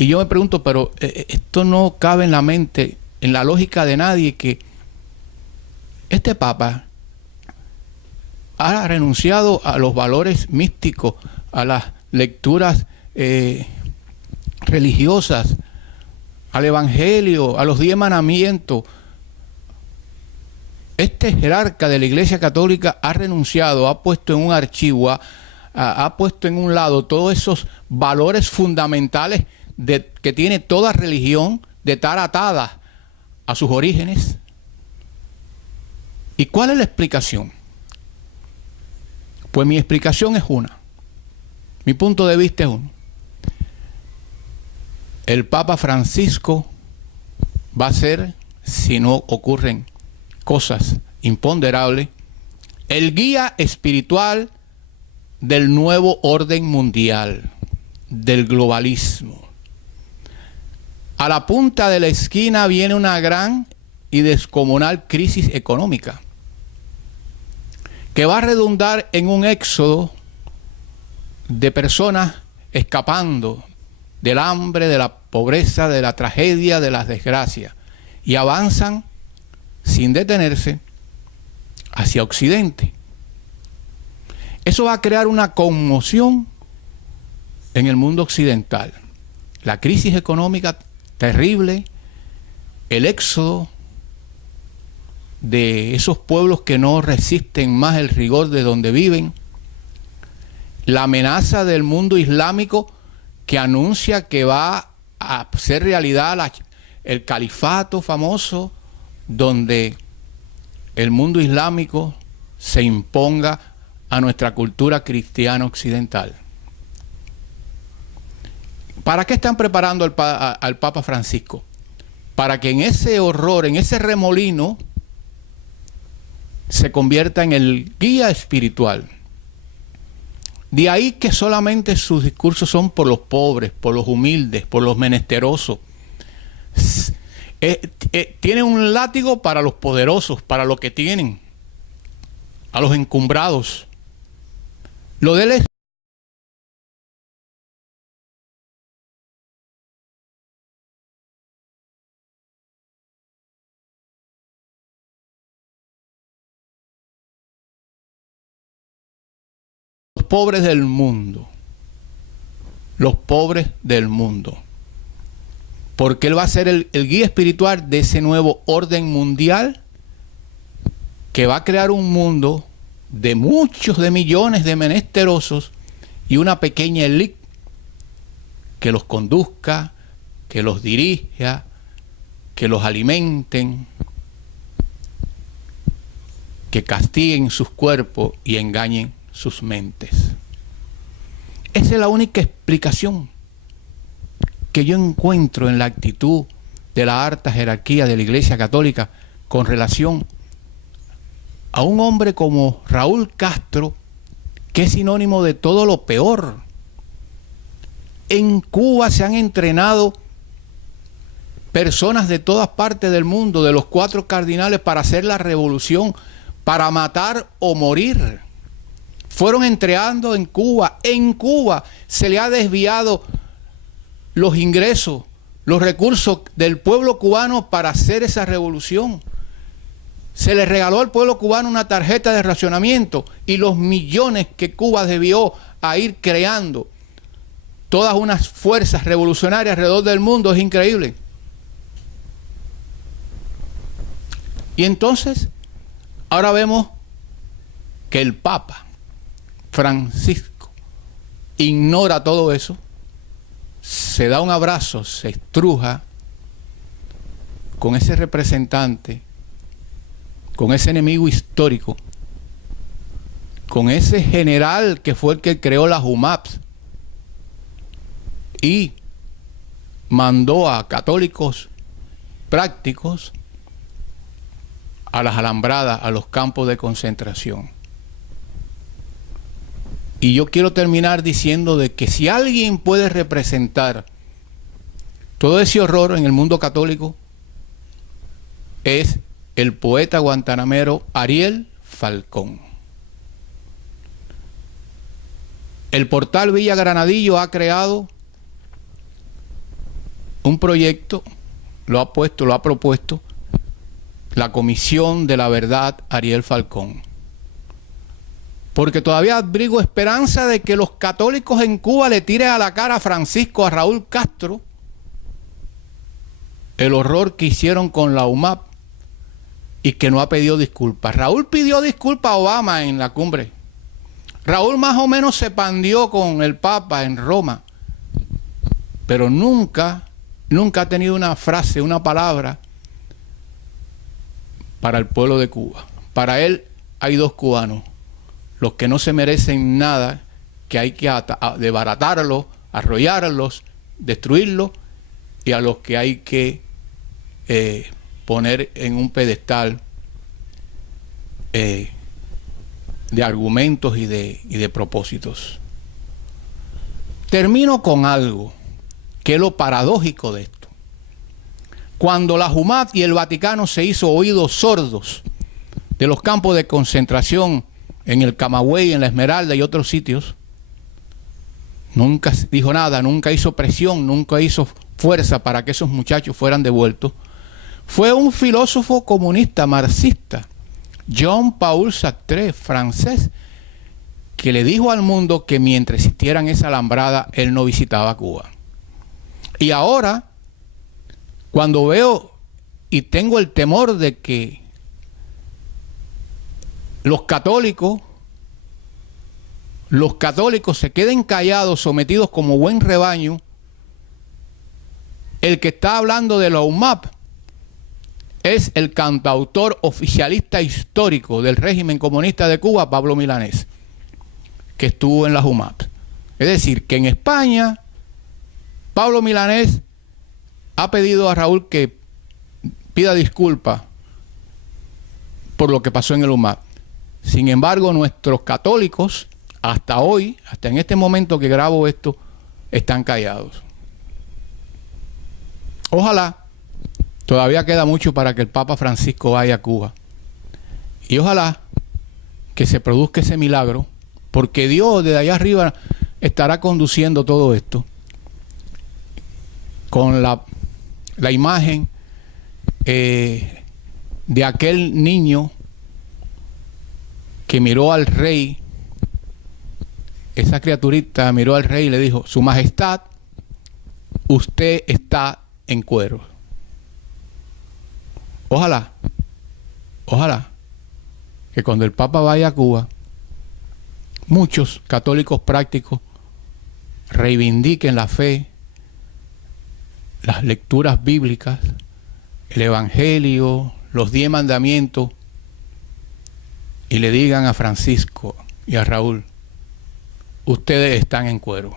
Y yo me pregunto, pero esto no cabe en la mente, en la lógica de nadie, que este Papa ha renunciado a los valores místicos, a las lecturas religiosas, al Evangelio, a los 10 mandamientos. Este jerarca de la Iglesia Católica ha renunciado, ha puesto en un archivo, ha puesto en un lado todos esos valores fundamentales que tiene toda religión, de estar atada a sus orígenes. ¿Y cuál es la explicación? Pues mi explicación es una. Mi punto de vista es uno. El Papa Francisco va a ser, si no ocurren cosas imponderables, el guía espiritual del nuevo orden mundial, del globalismo. A la punta de la esquina viene una gran y descomunal crisis económica que va a redundar en un éxodo de personas escapando del hambre, de la pobreza, de la tragedia, de las desgracias, y avanzan sin detenerse hacia Occidente. Eso va a crear una conmoción en el mundo occidental. La crisis económica terrible, el éxodo de esos pueblos que no resisten más el rigor de donde viven, la amenaza del mundo islámico que anuncia que va a ser realidad el califato famoso, donde el mundo islámico se imponga a nuestra cultura cristiana occidental. ¿Para qué están preparando al Papa Francisco? Para que en ese horror, en ese remolino, se convierta en el guía espiritual. De ahí que solamente sus discursos son por los pobres, por los humildes, por los menesterosos. Tiene un látigo para los poderosos, para los que tienen, a los encumbrados. Lo de él es los pobres del mundo. Los pobres del mundo. Porque él va a ser el guía espiritual de ese nuevo orden mundial que va a crear un mundo de muchos, de millones de menesterosos y una pequeña élite que los conduzca, que los dirija, que los alimenten, que castiguen sus cuerpos y engañen sus mentes. Esa es la única explicación que yo encuentro en la actitud de la alta jerarquía de la Iglesia Católica con relación a un hombre como Raúl Castro, que es sinónimo de todo lo peor. En Cuba se han entrenado personas de todas partes del mundo, de los 4 cardinales, para hacer la revolución, para matar o morir. Fueron entrenando en Cuba. En Cuba se le ha desviado los ingresos, los recursos del pueblo cubano para hacer esa revolución. Se le regaló al pueblo cubano una tarjeta de racionamiento y los millones que Cuba debió a ir creando todas unas fuerzas revolucionarias alrededor del mundo es increíble. Y entonces, ahora vemos que el Papa Francisco ignora todo eso, se da un abrazo, se estruja con ese representante, con ese enemigo histórico, con ese general que fue el que creó la UMAPS y mandó a católicos prácticos a las alambradas, a los campos de concentración. Y yo quiero terminar diciendo de que si alguien puede representar todo ese horror en el mundo católico, es el poeta guantanamero Ariel Falcón. El portal Villa Granadillo ha creado un proyecto, lo ha propuesto la Comisión de la Verdad Ariel Falcón. Porque todavía abrigo esperanza de que los católicos en Cuba le tiren a la cara a Francisco, a Raúl Castro, el horror que hicieron con la UMAP y que no ha pedido disculpas. Raúl pidió disculpas a Obama en la cumbre. Raúl más o menos se pandió con el Papa en Roma, pero nunca ha tenido una frase, una palabra para el pueblo de Cuba. Para él hay dos cubanos: los que no se merecen nada, que hay que desbaratarlos, arrollarlos, destruirlos, y a los que hay que poner en un pedestal de argumentos y de propósitos. Termino con algo que es lo paradójico de esto. Cuando la UMAP y el Vaticano se hizo oídos sordos de los campos de concentración en el Camagüey, en la Esmeralda y otros sitios, nunca dijo nada, nunca hizo presión, nunca hizo fuerza para que esos muchachos fueran devueltos. Fue un filósofo comunista, marxista, Jean-Paul Sartre, francés, que le dijo al mundo que mientras existiera en esa alambrada, él no visitaba Cuba. Y ahora, cuando veo y tengo el temor de que los católicos se queden callados, sometidos como buen rebaño, el que está hablando de la UMAP es el cantautor oficialista histórico del régimen comunista de Cuba, Pablo Milanés, que estuvo en la UMAP. Es decir, que en España, Pablo Milanés ha pedido a Raúl que pida disculpas por lo que pasó en el UMAP. Sin embargo, nuestros católicos, hasta hoy, hasta en este momento que grabo esto, están callados. Ojalá, todavía queda mucho para que el Papa Francisco vaya a Cuba. Y ojalá que se produzca ese milagro, porque Dios desde allá arriba estará conduciendo todo esto con la imagen de aquel niño que miró al rey. Esa criaturita miró al rey y le dijo: Su Majestad, usted está en cuero. Ojalá que cuando el Papa vaya a Cuba, muchos católicos prácticos reivindiquen la fe, las lecturas bíblicas, el Evangelio, los 10 mandamientos, y le digan a Francisco y a Raúl: ustedes están en cuero.